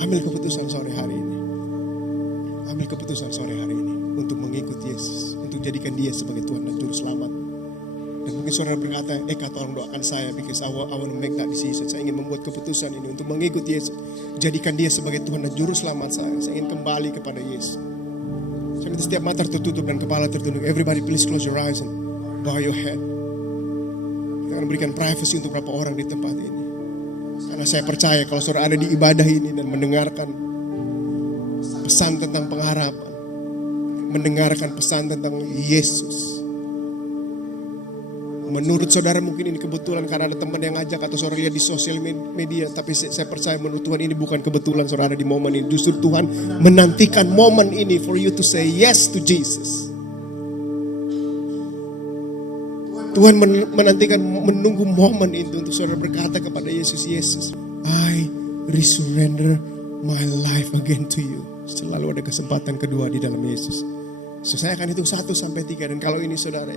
Ambil keputusan sore hari ini. Ambil keputusan sore hari ini untuk mengikuti Yesus, untuk jadikan Dia sebagai Tuhan dan Juru Selamat. Dan mungkin saudara berkata, Eka tolong doakan saya, because I want to make that decision. Saya ingin membuat keputusan ini untuk mengikuti Yesus, jadikan Dia sebagai Tuhan dan Juru Selamat saya. Saya ingin kembali kepada Yesus. Saya minta setiap mata tertutup dan kepala tertunduk. Everybody please close your eyes and bow your head. Kita akan berikan privacy untuk beberapa orang di tempat ini. Karena saya percaya kalau saudara ada di ibadah ini dan mendengarkan pesan tentang pengharapan, mendengarkan pesan tentang Yesus, menurut saudara mungkin ini kebetulan karena ada teman yang ngajak atau saudara lihat di sosial media, tapi saya percaya menurut Tuhan ini bukan kebetulan saudara ada di momen ini. Justru Tuhan menantikan momen ini for you to say yes to Jesus. Tuhan menantikan, menunggu momen itu untuk saudara berkata kepada Yesus, Yesus, I resurrender my life again to you. Selalu ada kesempatan kedua di dalam Yesus. So, saya akan hitung 1 sampai 3, dan kalau ini saudara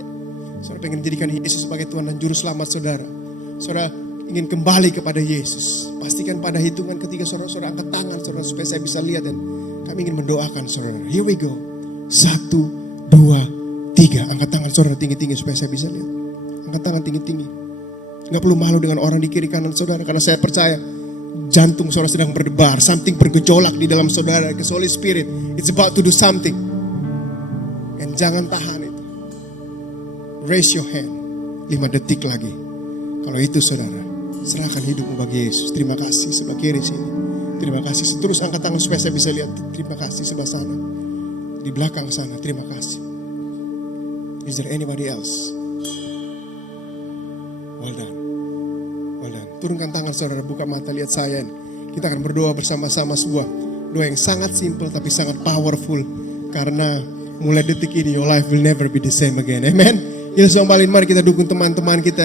pengen jadikan Yesus sebagai Tuhan dan Juru Selamat saudara ingin kembali kepada Yesus, pastikan pada hitungan ketiga saudara angkat tangan saudara supaya saya bisa lihat, dan kami ingin mendoakan saudara. Here we go. 1, 2, 3. Angkat tangan saudara tinggi-tinggi supaya saya bisa lihat. Angkat tangan tinggi-tinggi. Gak perlu malu dengan orang di kiri kanan saudara, karena saya percaya jantung saudara sedang berdebar, something bergejolak di dalam saudara. Because Holy Spirit, it's about to do something. Dan jangan tahan itu. Raise your hand. 5 detik lagi. Kalau itu saudara, serahkan hidupmu bagi Yesus. Terima kasih sebelah kiri sini. Terima kasih. Terus angkat tangan supaya saya bisa lihat. Terima kasih sebelah sana. Di belakang sana. Terima kasih. Is there anybody else? Well done. Well done. Turunkan tangan saudara, buka mata, lihat saya. Kita akan berdoa bersama-sama sebuah doa yang sangat simple tapi sangat powerful. Karena mulai detik ini your life will never be the same again. Amen. Yesus Bangbalin, mari kita dukung teman-teman kita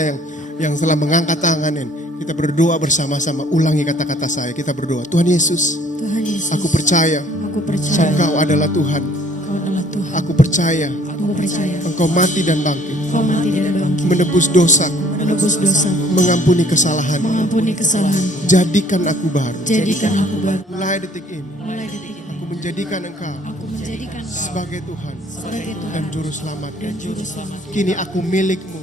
yang telah mengangkat tangan. Kita berdoa bersama-sama. Ulangi kata-kata saya. Kita berdoa. Tuhan Yesus, aku percaya Engkau adalah Tuhan. Aku percaya Engkau mati dan bangkit, menebus dosaku, mengampuni kesalahan. Jadikan aku baru. Mulai detik ini aku menjadikan Engkau sebagai Tuhan dan Juru Selamat. Kini aku milikmu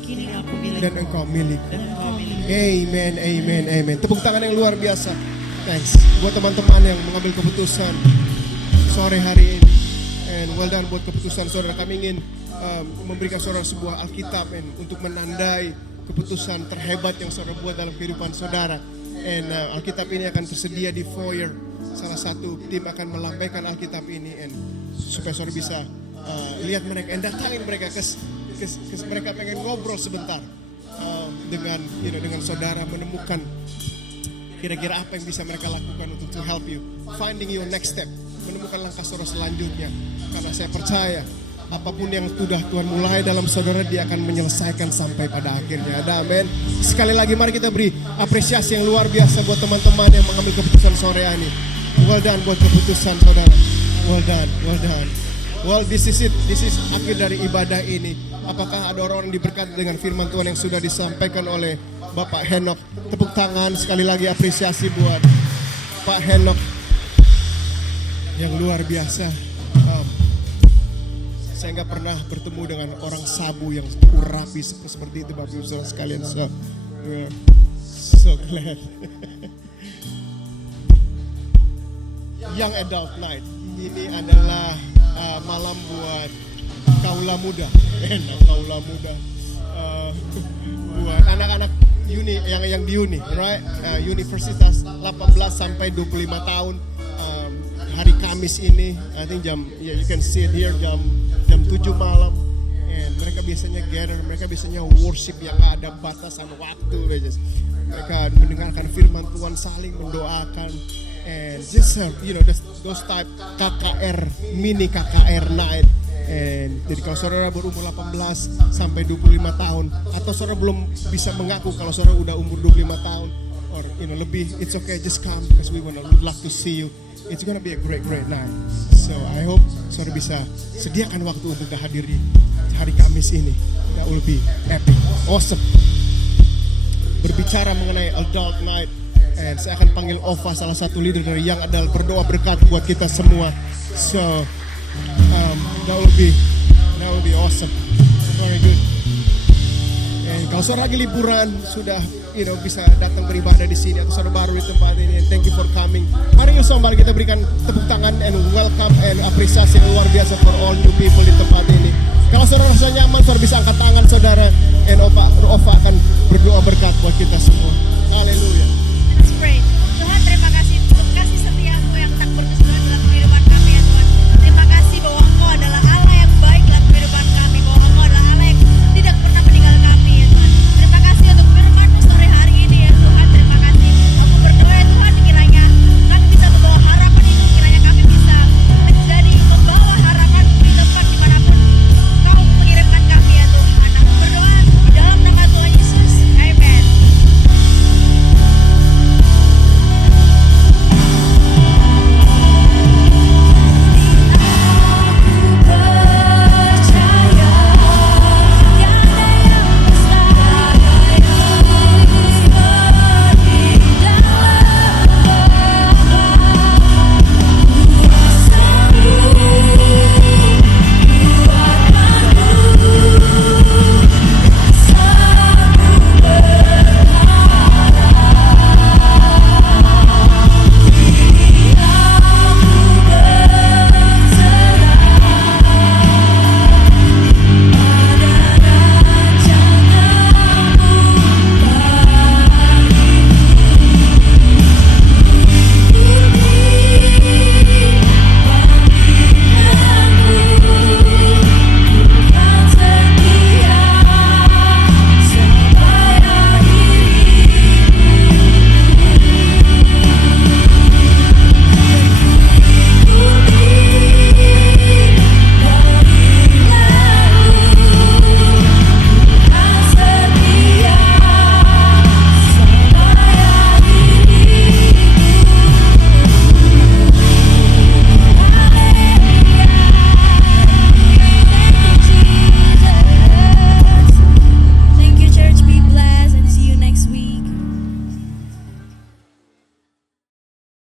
dan Engkau milikku. Amen, amen, amen. Tepuk tangan yang luar biasa. Thanks buat teman-teman yang mengambil keputusan sore hari ini. And well done buat keputusan saudara. Kami ingin memberikan saudara sebuah Alkitab untuk menandai keputusan terhebat yang saudara buat dalam kehidupan saudara. And Alkitab ini akan tersedia di foyer. Salah satu tim akan melambaikan Alkitab ini, and supaya saudara bisa lihat mereka, and datangin mereka, mereka pengen ngobrol sebentar dengan saudara, menemukan kira-kira apa yang bisa mereka lakukan untuk to help you finding your next step, menemukan langkah saudara selanjutnya. Karena saya percaya apapun yang sudah Tuhan mulai dalam saudara, dia akan menyelesaikan sampai pada akhirnya. Ada amin. Sekali lagi mari kita beri apresiasi yang luar biasa buat teman-teman yang mengambil keputusan sore ini. Well done buat keputusan saudara. Well done, well done. Well, this is it. This is akhir dari ibadah ini. Apakah ada orang yang diberkati dengan firman Tuhan yang sudah disampaikan oleh Bapak Henok? Tepuk tangan sekali lagi, apresiasi buat Pak Henok yang luar biasa. Saya nggak pernah bertemu dengan orang sabu yang rapi seperti itu, Bapak Ibu Saudara sekalian. So, we're so glad. Young Adult Night ini adalah malam buat kaula muda, kaula muda, buat anak-anak uni yang di uni, right? Universitas 18 sampai 25 tahun. Hari Kamis ini, I think you can see it here jam 7 malam. And mereka biasanya gather, mereka biasanya worship yang gak ada batasan waktu. Mereka mendengarkan firman Tuhan, saling mendoakan. And just those type KKR, mini KKR night. And jadi kalau saudara berumur 18 sampai 25 tahun, atau saudara belum bisa mengaku kalau saudara udah umur 25 tahun or lebih, it's okay, just come because we'd love to see you. It's gonna be a great night. So I hope saudara bisa sediakan waktu untuk hadir di hari Kamis ini. That will be epic, awesome. Berbicara mengenai adult night, and saya akan panggil Ova, salah satu leader dari Young Adult, berdoa berkat buat kita semua. So that will be awesome, very good. And kalau saudara lagi liburan, sudah bisa datang beribadah di sini, atau saudara baru di tempat ini, and thank you for coming. Mari mari kita berikan tepuk tangan and welcome and apresiasi yang luar biasa for all new people di tempat ini. Kalau saudara rasa nyaman, saudara bisa angkat tangan saudara, and Ova akan berdoa berkat buat kita semua.